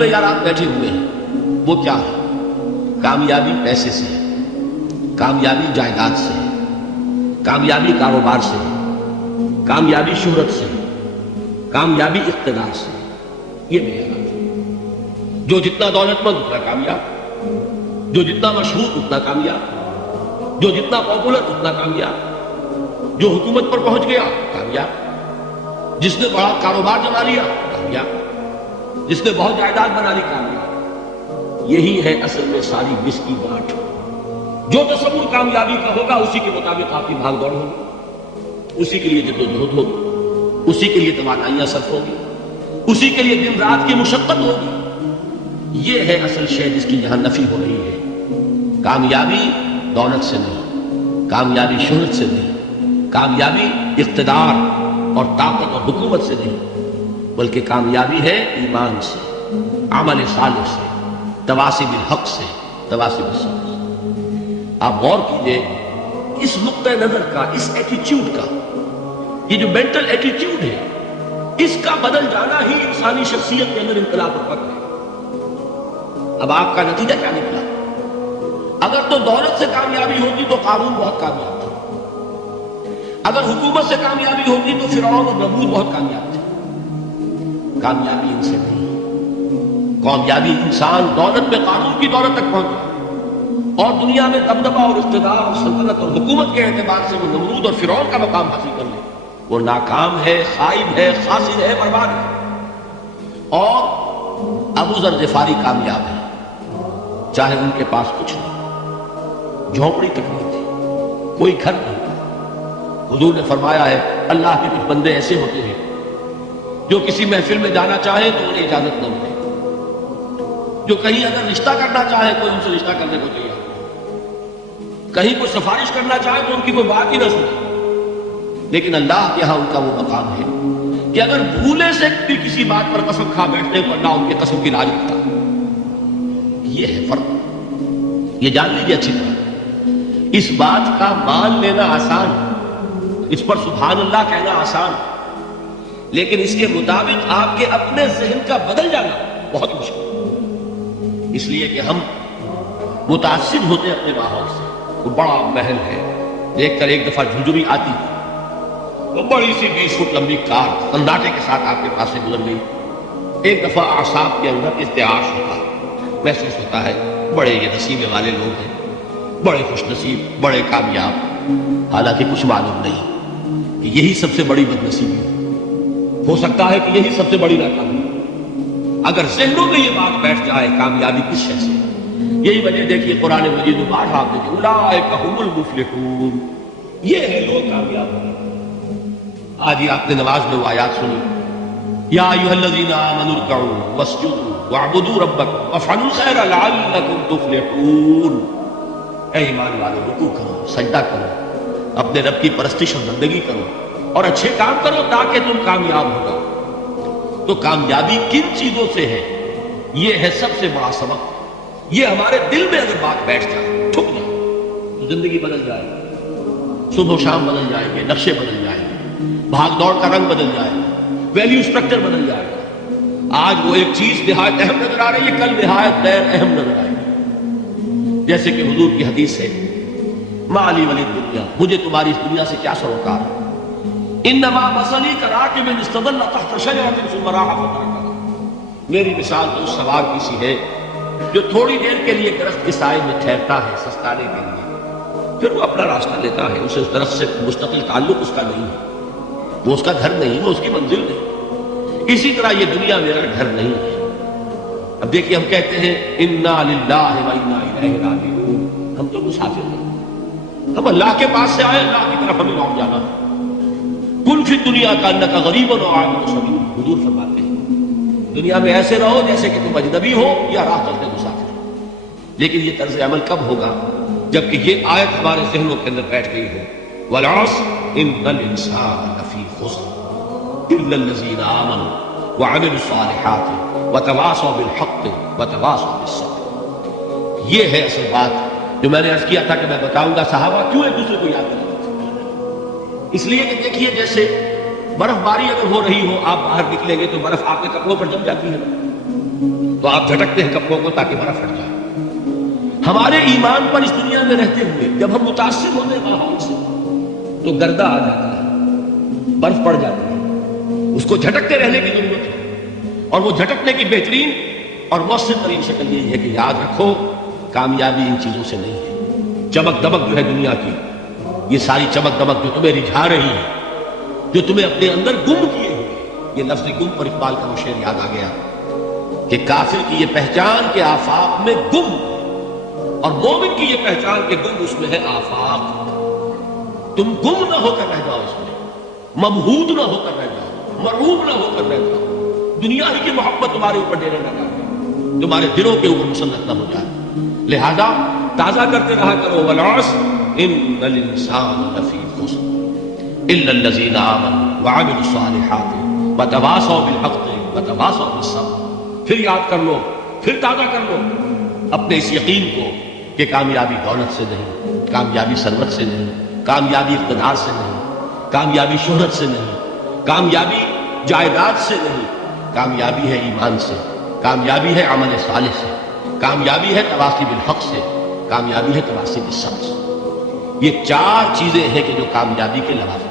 میں یار آپ بیٹھے ہوئے ہیں وہ کیا ہے؟ کامیابی پیسے سے ہے، کامیابی جائیداد سے ہے، کامیابی کاروبار سے ہے، کامیابی شہرت سے ہے، کامیابی اقتدار سے ہے۔ یہ معیارات ہے۔ جو جتنا دولت مند اتنا کامیاب، جو جتنا مشہور اتنا کامیاب، جو جتنا پاپولر اتنا کامیاب، جو حکومت پر پہنچ گیا کامیاب، جس نے بڑا کاروبار جما لیا کامیاب، جس نے بہت جائیداد بنا لی کامیاب۔ یہی ہے اصل میں ساری مس کی بات۔ جو تصور کامیابی کا ہوگا اسی کے مطابق آپ کی بھاگ دوڑ ہوگی، اسی کے لیے جدوجہد ہوگی، اسی کے لیے توانائیاں صرف ہوگی، اسی کے لیے دن رات کی مشقت ہوگی۔ یہ ہے اصل شے جس کی یہاں نفی ہو رہی ہے۔ کامیابی دولت سے نہیں، کامیابی شہرت سے نہیں، کامیابی اقتدار اور طاقت اور حکومت سے نہیں، بلکہ کامیابی ہے ایمان سے، عمل صالح سے، تواصی بالحق سے، تواصی بالصبر سے۔ آپ غور کیجئے اس نقطہ نظر کا، اس ایٹیچیوڈ کا، یہ جو مینٹل ایٹیچیوڈ ہے، اس کا بدل جانا ہی انسانی شخصیت کے اندر انقلاب پر ہے۔ اب آپ کا نتیجہ کیا نکلا؟ اگر تو دولت سے کامیابی ہوتی تو قارون بہت کامیاب تھا، اگر حکومت سے کامیابی ہوتی تو فرعون اور نمرود بہت کامیاب تھے۔ کامیابی ان سے نہیں، کامیابی انسان دولت میں قارون کی دولت تک پہنچ گیا اور دنیا میں دبدبہ اور اقتدار اور سلطنت اور حکومت کے اعتبار سے وہ نمرود اور فرعون کا مقام حاصل کر لے، وہ ناکام ہے، خائب ہے، خاسر ہے، برباد ہے۔ اور ابو ذر غفاری کامیاب ہے، چاہے ان کے پاس کچھ نہیں، جھونپڑی تک نہیں تھی، کوئی گھر نہیں تھا۔ حضور نے فرمایا ہے اللہ کے کچھ بندے ایسے ہوتے ہیں جو کسی محفل میں جانا چاہے تو انہیں اجازت نہ ملے، جو کہیں اگر رشتہ کرنا چاہے کوئی ان سے رشتہ کرنے کو تیار نہیں، کہیں کوئی سفارش کرنا چاہے تو ان کی کوئی بات ہی نہ سنے۔ لیکن اللہ کے ہاں ان کا وہ مقام ہے کہ اگر بھولے سے بھی کسی بات پر قسم کھا بیٹھنے کو اللہ ان کے قسم کی لاج رکھتا ہے۔ یہ ہے فرق، یہ جان لیجیے اچھی طرح۔ اس بات کا مان لینا آسان، اس پر سبحان اللہ کہنا آسان، لیکن اس کے مطابق آپ کے اپنے ذہن کا بدل جانا بہت مشکل۔ اس لیے کہ ہم متاثر ہوتے ہیں اپنے ماحول سے۔ وہ بڑا محل ہے، دیکھ کر ایک دفعہ جھنجھوی آتی ہے، وہ بڑی سی 20 فٹ لمبی کار سناٹے کے ساتھ آپ کے پاس سے گزر گئی۔ ایک دفعہ اعصاب کے اندر ارتعاش ہوتا ہے، محسوس ہوتا ہے بڑے یہ نصیبے والے لوگ ہیں، بڑے خوش نصیب، بڑے کامیاب، حالانکہ کچھ معلوم نہیں کہ یہی سب سے بڑی بد نصیبی ہو سکتا ہے کہ یہی سب سے بڑی ناکامی۔ اگر ذہنوں میں یہ بات بیٹھ جائے کامیابی کس شے سے، یہی وجہ دیکھیے قرآن مجید میں بار آپ دیکھیں اولئک ھم المفلحون، یہ ہے لوگ کامیاب ہوئے۔ آج ہی آپ نے نماز میں وہ آیات سنی، یا ایھا الذین آمنوا ارکعوا واسجدوا واعبدوا ربکم وافعلوا الخیر لعلکم تفلحون۔ اے ایمان والو، رکوع کرو، سجدہ کرو، اپنے رب کی پرستش اور بندگی کرو اور اچھے کام کرو تاکہ تم کامیاب ہوگا۔ تو کامیابی کن چیزوں سے ہے؟ یہ ہے سب سے بڑا سبق۔ یہ ہمارے دل میں اگر بات بیٹھ جائے، ٹھک جائے، تو زندگی بدل جائے گی، صبح و شام بدل جائیں گے، نقشے بدل جائیں گے، بھاگ دوڑ کا رنگ بدل جائے گا، ویلیو سٹرکچر بدل جائے گا۔ آج وہ ایک چیز نہایت اہم نظر آ رہی ہے، کل نہایت غیر اہم نظر آئے گی۔ جیسے کہ حضور کی حدیث ہے، ما لی ولی الدنیا، مجھے تمہاری اس دنیا سے کیا سروکار ہے؟ انما مثلی کراکب استظل تحت شجرۃ ثم راح فترکها، میری مثال تو اس سوار کی سی ہے جو تھوڑی دیر کے لیے درخت کے سائے میں ٹھہرتا ہے سستانے کے لیے، پھر وہ اپنا راستہ لیتا ہے، اسے اس درخت سے مستقل تعلق اس کا نہیں ہے، وہ اس کا گھر نہیں، وہ اس کی منزل نہیں۔ اسی طرح یہ دنیا میرا گھر نہیں ہے۔ اب دیکھیے ہم کہتے ہیں انا للہ و انا الیہ راجعون، ہم تو مسافر ہیں، ہم اللہ کے پاس سے آئے، اللہ کی طرف ہمیں لوٹ جانا ہے۔ کن فی دنیا کانک غریب و عابر سبیل، حضور فرماتے ہیں دنیا میں ایسے رہو جیسے کہ تم اجنبی ہو یا راہ چلتے مسافر۔ لیکن یہ طرز عمل کب ہوگا؟ جبکہ یہ آیت ہمارے ذہنوں کے اندر بیٹھ گئی ہو، والعصر ان الانسان لفی خسر الا الذین آمنوا وعملوا الصالحات وتواصوا بالحق وتواصوا بالصبر۔ یہ ہے اصل بات جو میں نے عرض کیا تھا کہ میں بتاؤں گا صحابہ کیوں ایک دوسرے کو یاد کرتے تھے۔ اس لیے کہ دیکھیے جیسے برف باری اگر ہو رہی ہو، آپ باہر نکلیں گے تو برف آپ کے کپڑوں پر جم جاتی ہے، تو آپ جھٹکتے ہیں کپڑوں کو تاکہ برف ہٹ جائے۔ ہمارے ایمان پر اس دنیا میں رہتے ہوئے جب ہم متاثر ہوتے ہیں ماحول سے تو گردہ آ جاتا ہے، برف پڑ جاتی ہے، اس کو جھٹکتے رہنے کی ضرورت ہے۔ اور وہ جھٹکنے کی بہترین اور مؤثر ترین شکل یہ ہے کہ یاد رکھو کامیابی ان چیزوں سے نہیں ہے۔ چمک دمک جو ہے دنیا کی، یہ ساری چمک دمک جو تمہیں رجھا رہی ہے، جو تمہیں اپنے اندر گم کیے ہوئے، یہ لفظ گم پر اقبال کا وہ شعر یاد آ گیا کہ کافر کی یہ پہچان کے آفاق میں گم، اور مومن کی یہ پہچان کے گم اس میں ہے آفاق۔ تم گم نہ ہو کر رہ جاؤ، اس میں مبہوت نہ ہو کر رہ جاؤ، مرعوب نہ ہو کر رہ جاؤ، دنیا ہی کی محبت تمہارے اوپر ڈیرے نہ ڈالے، تمہارے دلوں کے اوپر مسلط نہ ہو جائے۔ لہذا تازہ کرتے رہا کرو والعصر ان الانسان لفی خسر الا الذین آمنوا وعملوا الصالحات وتواصوا بالحق وتواصوا بالصبر۔ پھر یاد کر لو، پھر تازہ کر لو اپنے اس یقین کو کہ کامیابی دولت سے نہیں، کامیابی ثروت سے نہیں، کامیابی اقتدار سے نہیں، کامیابی شہرت سے نہیں، کامیابی جائیداد سے نہیں، کامیابی ہے ایمان سے، کامیابی ہے عمل صالح سے، کامیابی ہے تواصی بالحق سے، کامیابی ہے تواصی بالصبر سے۔ یہ چار چیزیں ہیں کہ جو کامیابی کے لوازم